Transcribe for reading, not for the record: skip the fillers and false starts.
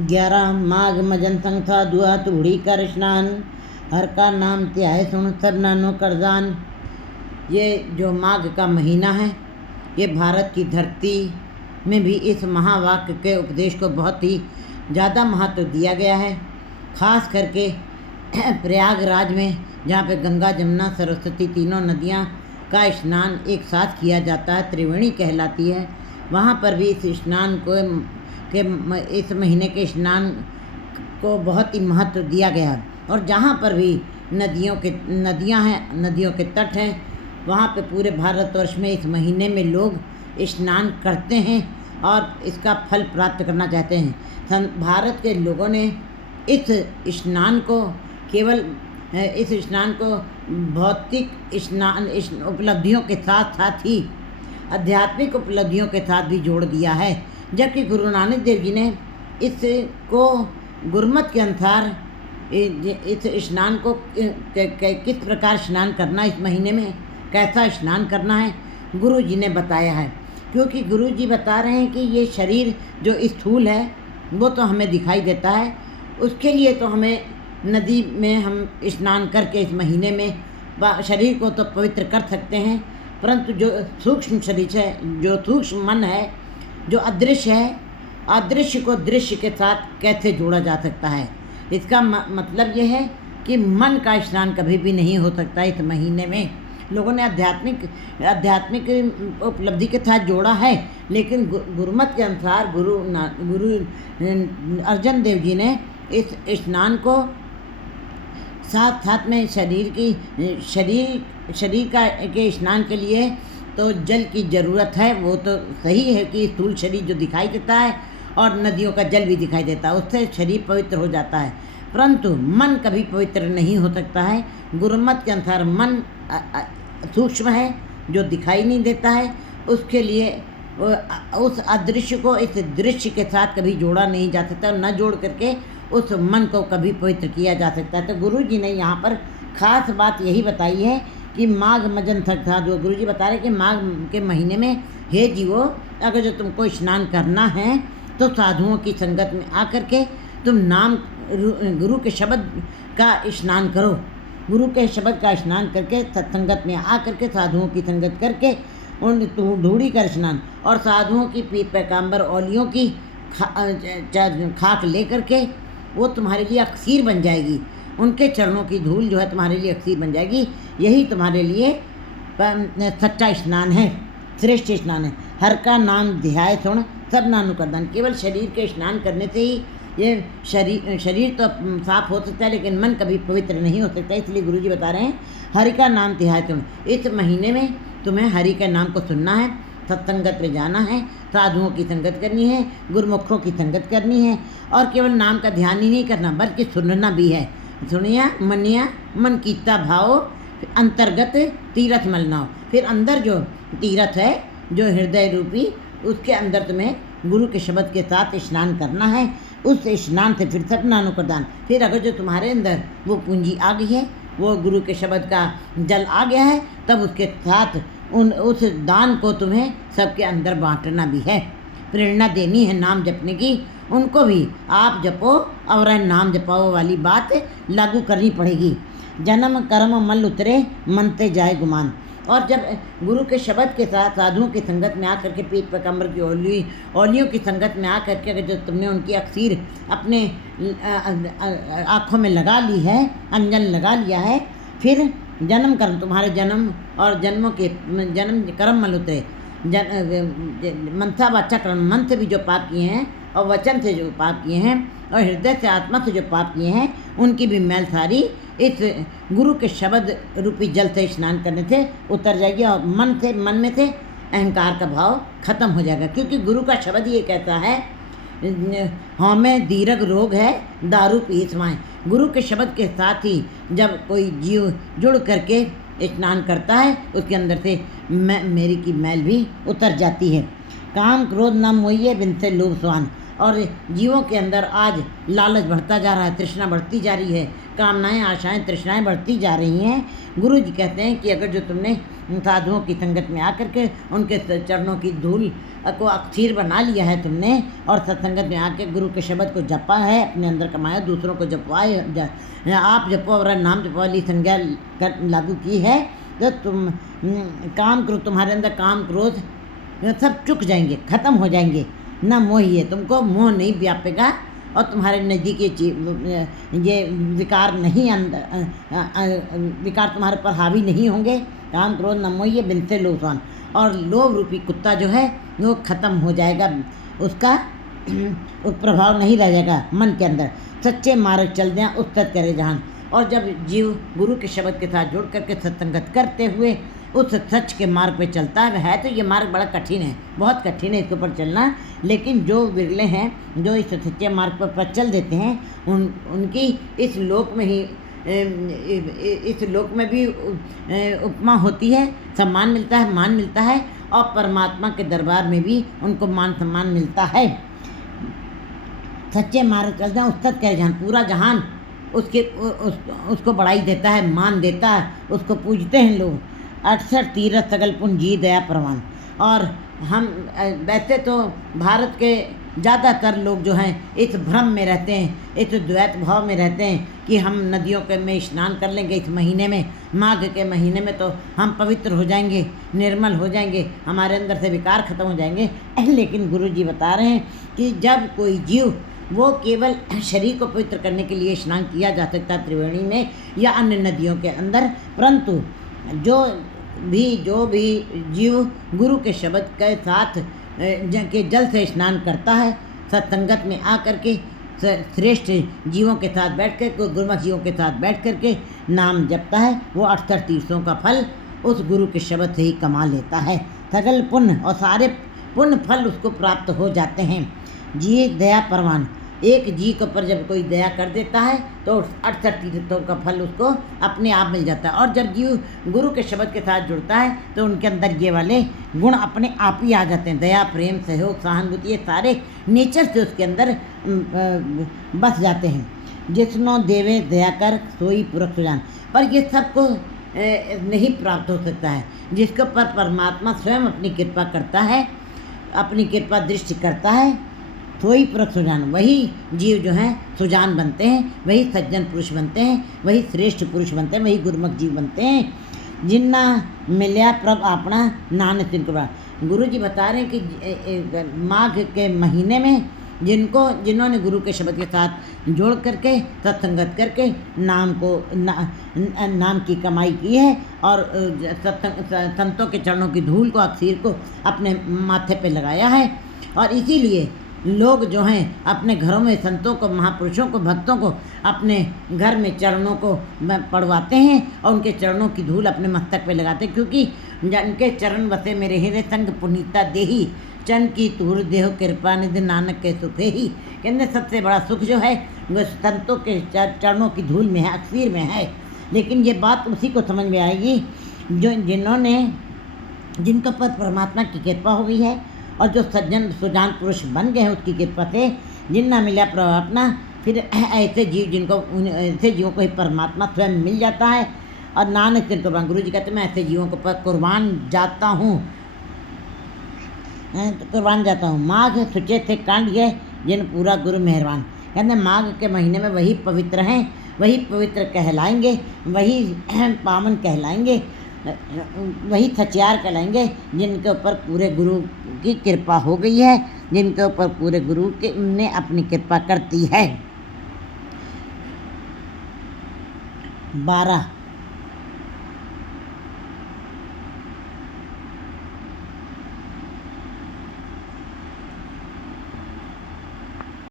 11 माघ मजन संख्या दुआ तूड़ी कर स्नान, हर का नाम त्याय सुन सब नानो करदान। ये जो माघ का महीना है, ये भारत की धरती में भी इस महावाक्य के उपदेश को बहुत ही ज़्यादा महत्व दिया गया है। खास करके प्रयागराज में, जहाँ पे गंगा जमुना सरस्वती तीनों नदियाँ का स्नान एक साथ किया जाता है, त्रिवेणी कहलाती है, वहाँ पर भी इस स्नान को इस महीने के स्नान को बहुत ही महत्व दिया गया है। और जहाँ पर भी नदियाँ हैं, नदियों के तट हैं, वहाँ पे पूरे भारतवर्ष में इस महीने में लोग स्नान करते हैं और इसका फल प्राप्त करना चाहते हैं। भारत के लोगों ने इस स्नान को केवल इस स्नान को भौतिक स्नान उपलब्धियों के साथ साथ ही आध्यात्मिक उपलब्धियों के साथ भी जोड़ दिया है। जबकि गुरु नानक देव जी ने इसको गुरमत के अनुसार इस स्नान को किस प्रकार स्नान करना, इस महीने में कैसा स्नान करना है, गुरु जी ने बताया है। क्योंकि गुरु जी बता रहे हैं कि ये शरीर जो स्थूल है वो तो हमें दिखाई देता है, उसके लिए तो हमें नदी में हम स्नान करके इस महीने में शरीर को तो पवित्र कर सकते हैं, परंतु जो सूक्ष्म शरीर है, जो सूक्ष्म मन है, जो अदृश्य है, अदृश्य को दृश्य के साथ कैसे जोड़ा जा सकता है। इसका मतलब ये है कि मन का स्नान कभी भी नहीं हो सकता। इस महीने में लोगों ने आध्यात्मिक उपलब्धि के साथ जोड़ा है, लेकिन गुरुमत के अनुसार गुरु अर्जन देव जी ने इस स्नान को साथ साथ में शरीर के स्नान के लिए तो जल की ज़रूरत है। वो तो सही है कि स्थूल शरीर जो दिखाई देता है और नदियों का जल भी दिखाई देता है, उससे शरीर पवित्र हो जाता है, परंतु मन कभी पवित्र नहीं हो सकता है। गुरुमत के अनुसार मन सूक्ष्म है, जो दिखाई नहीं देता है, उसके लिए उस अदृश्य को इस दृश्य के साथ कभी जोड़ा नहीं जा सकता, न जोड़ करके उस मन को कभी पवित्र किया जा सकता है। तो गुरु जी ने यहाँ पर खास बात यही बताई है कि माघ मजन था, जो गुरु जी बता रहे कि माघ के महीने में हे जीवो, अगर जो तुमको स्नान करना है तो साधुओं की संगत में आकर के तुम नाम गुरु के शब्द का स्नान करो। गुरु के शब्द का स्नान करके सत्संगत में आकर के साधुओं की संगत करके उन धूड़ी कर स्नान और साधुओं की पैगंबर औलियों की खाक ले करके वो तुम्हारे लिए अक्सीर बन जाएगी। उनके चरणों की धूल जो है तुम्हारे लिए अक्सीर बन जाएगी। यही तुम्हारे लिए सच्चा स्नान है, श्रेष्ठ स्नान है। हर का नाम ध्याय सुन सब नानु करदान। केवल शरीर के स्नान करने से ही ये शरीर तो साफ हो सकता है, लेकिन मन कभी पवित्र नहीं हो सकता। इसलिए गुरु जी बता रहे हैं हरि का नाम ध्याय सुन। इस महीने में तुम्हें हरि के नाम को सुनना है, सत्संगत में जाना है, साधुओं की संगत करनी है, गुरुमुखों की संगत करनी है, और केवल नाम का ध्यान ही नहीं करना बल्कि सुनना भी है। सुनिया मनिया मन कीता भाव, अंतर्गत तीरथ मलनाओ। फिर अंदर जो तीरथ है, जो हृदय रूपी, उसके अंदर तुम्हें गुरु के शब्द के साथ स्नान करना है। उस स्नान से फिर सपनानु प्रदान। फिर अगर जो तुम्हारे अंदर वो पूंजी आ गई है, वो गुरु के शब्द का जल आ गया है, तब उसके साथ उस दान को तुम्हें सबके अंदर बांटना भी है। प्रेरणा देनी है नाम जपने की, उनको भी आप जपो और नाम जपाओ वाली बात लागू करनी पड़ेगी। जन्म कर्म मल उतरे मनते जाए गुमान। और जब गुरु के शब्द के साथ साधुओं की संगत में आकर के पीठ पैगंबर की औलियों की संगत में आकर के अगर जो तुमने उनकी अक्सीर अपने आँखों में लगा ली है, अंजन लगा लिया है, फिर जन्म कर्म तुम्हारे जन्म और जन्मों के जन्म कर्म मल उतरे। मनसा वाचा कर्म, मन से भी जो पाप किए हैं और वचन से जो पाप किए हैं और हृदय से आत्मा से जो पाप किए हैं, उनकी भी मैल सारी इस गुरु के शब्द रूपी जल से स्नान करने से उतर जाएगी और मन में से अहंकार का भाव खत्म हो जाएगा। क्योंकि गुरु का शब्द ये कहता है, हमें दीर्घ रोग है दारू पी समाए। गुरु के शब्द के साथ ही जब कोई जीव जुड़ करके स्नान करता है, उसके अंदर से मेरी की मैल भी उतर जाती है। काम क्रोध न मोहिए बिन से लोभ स्वान। और जीवों के अंदर आज लालच बढ़ता जा रहा है, तृष्णा बढ़ती जा रही है, कामनाएं, आशाएं, तृष्णाएं बढ़ती जा रही हैं। गुरु जी कहते हैं कि अगर जो तुमने साधुओं की संगत में आकर के उनके चरणों की धूल को अक्षीर बना लिया है तुमने, और सत्संगत में आके गुरु के शब्द को जपा है, अपने अंदर कमाया, दूसरों को जपवाए, आप जपो और नाम जपो वाली संज्ञा लागू की है, तो तुम काम करो, तुम्हारे अंदर काम क्रोध सब चुक जाएंगे, ख़त्म हो जाएंगे। न मोह ही है, तुमको मोह नहीं व्यापेगा और तुम्हारे नज़दीकी ये विकार नहीं विकार तुम्हारे पर हावी नहीं होंगे। काम क्रोध न मोह ये बिनते लोभान, और लोभ रूपी कुत्ता जो है वो ख़त्म हो जाएगा, उसका प्रभाव नहीं रह जाएगा मन के अंदर। सच्चे मार्ग चल दें उस तक करे जहान। और जब जीव गुरु के शब्द के साथ जुड़ करके सत्संगत करते हुए उस सच के मार्ग पे चलता है तो ये मार्ग बड़ा कठिन है, बहुत कठिन है इसके ऊपर चलना, लेकिन जो विरले हैं जो इस सच्चे मार्ग पर चल देते हैं उनकी इस लोक में ही इस लोक में भी उपमा होती है, सम्मान मिलता है, मान मिलता है, और परमात्मा के दरबार में भी उनको मान सम्मान मिलता है। सच्चे मार्ग चलते हैं उस तक करे जहान, पूरा जहान उसको बढ़ाई देता है, मान देता है, उसको पूजते हैं लोग। 68 तीरथ सगल पुण्य जी दया प्रमाण। और हम वैसे तो भारत के ज़्यादातर लोग जो हैं इस भ्रम में रहते हैं, इस द्वैत भाव में रहते हैं कि हम नदियों के में स्नान कर लेंगे इस महीने में, माघ के महीने में तो हम पवित्र हो जाएंगे, निर्मल हो जाएंगे, हमारे अंदर से विकार खत्म हो जाएंगे। लेकिन गुरु जी बता रहे हैं कि जब कोई जीव वो केवल शरीर को पवित्र करने के लिए स्नान किया जा सकता है त्रिवेणी में या अन्य नदियों के अंदर, परंतु जो भी जीव गुरु के शब्द के साथ के जल से स्नान करता है, सत्संगत में आकर के श्रेष्ठ जीवों के साथ बैठ कर, गुरुमुख जीवों के साथ बैठ कर के नाम जपता है, वो 68 तीर्थों का फल उस गुरु के शब्द से ही कमा लेता है। सगल पुण्य और सारे पुण्य फल उसको प्राप्त हो जाते हैं। जी दया परवान, एक जी के ऊपर जब कोई दया कर देता है तो 68 तीर्थों का फल उसको अपने आप मिल जाता है। और जब जीव गुरु के शब्द के साथ जुड़ता है तो उनके अंदर ये वाले गुण अपने आप ही आ जाते हैं, दया, प्रेम, सहयोग, सहानुभूति, ये सारे नेचर से उसके अंदर बस जाते हैं। जिसनो देवे दया कर सोई पुरख सुजान, पर ये सबको नहीं प्राप्त हो सकता है। जिसके ऊपर परमात्मा स्वयं अपनी कृपा करता है, अपनी कृपा दृष्टि करता है, सोई पुरख सुजान, वही जीव जो हैं सुजान बनते हैं, वही सज्जन पुरुष बनते हैं, वही श्रेष्ठ पुरुष बनते हैं, वही गुरुमुख जीव बनते हैं। जिन्ना मिल्या प्रभ अपना नानक तिनको। गुरु जी बता रहे हैं कि माघ के महीने में जिन्होंने गुरु के शब्द के साथ जोड़ करके सत्संगत करके नाम की कमाई की है और संतों के चरणों की धूल को, अक्षीर को अपने माथे पे लगाया है, और इसीलिए लोग जो हैं अपने घरों में संतों को, महापुरुषों को, भक्तों को अपने घर में चरणों को पढ़वाते हैं और उनके चरणों की धूल अपने मस्तक पे लगाते हैं, क्योंकि उनके चरण बसे मेरे हृदय संग पुनीता देही, चरण की तूर देहो कृपा निधि नानक के सुखे ही। कहते सबसे बड़ा सुख जो है वो संतों के चरणों की धूल में है, अक्षीर में है। लेकिन ये बात उसी को समझ में आएगी जिनके ऊपर परमात्मा की कृपा हो गई है और जो सज्जन सुजान पुरुष बन गए हैं उसकी कृपा से, जिन्ना मिला प्रभु अपना, फिर ऐसे जीवों को ही परमात्मा स्वयं मिल जाता है। और नानक तिनको कुर्बान, गुरु जी कहते हैं मैं ऐसे जीवों को पर कुर्बान जाता हूँ, कुर्बान जाता हूँ। माघ सुचे थे कांड ये जिन पूरा गुरु मेहरबान। कहते माघ के महीने में वही पवित्र हैं, वही पवित्र कहलाएंगे, वही पावन कहलाएंगे, वही सचियार कहलाएंगे जिनके ऊपर पूरे गुरु की कृपा हो गई है, जिनके ऊपर पूरे गुरु के ने अपनी कृपा करती है। 12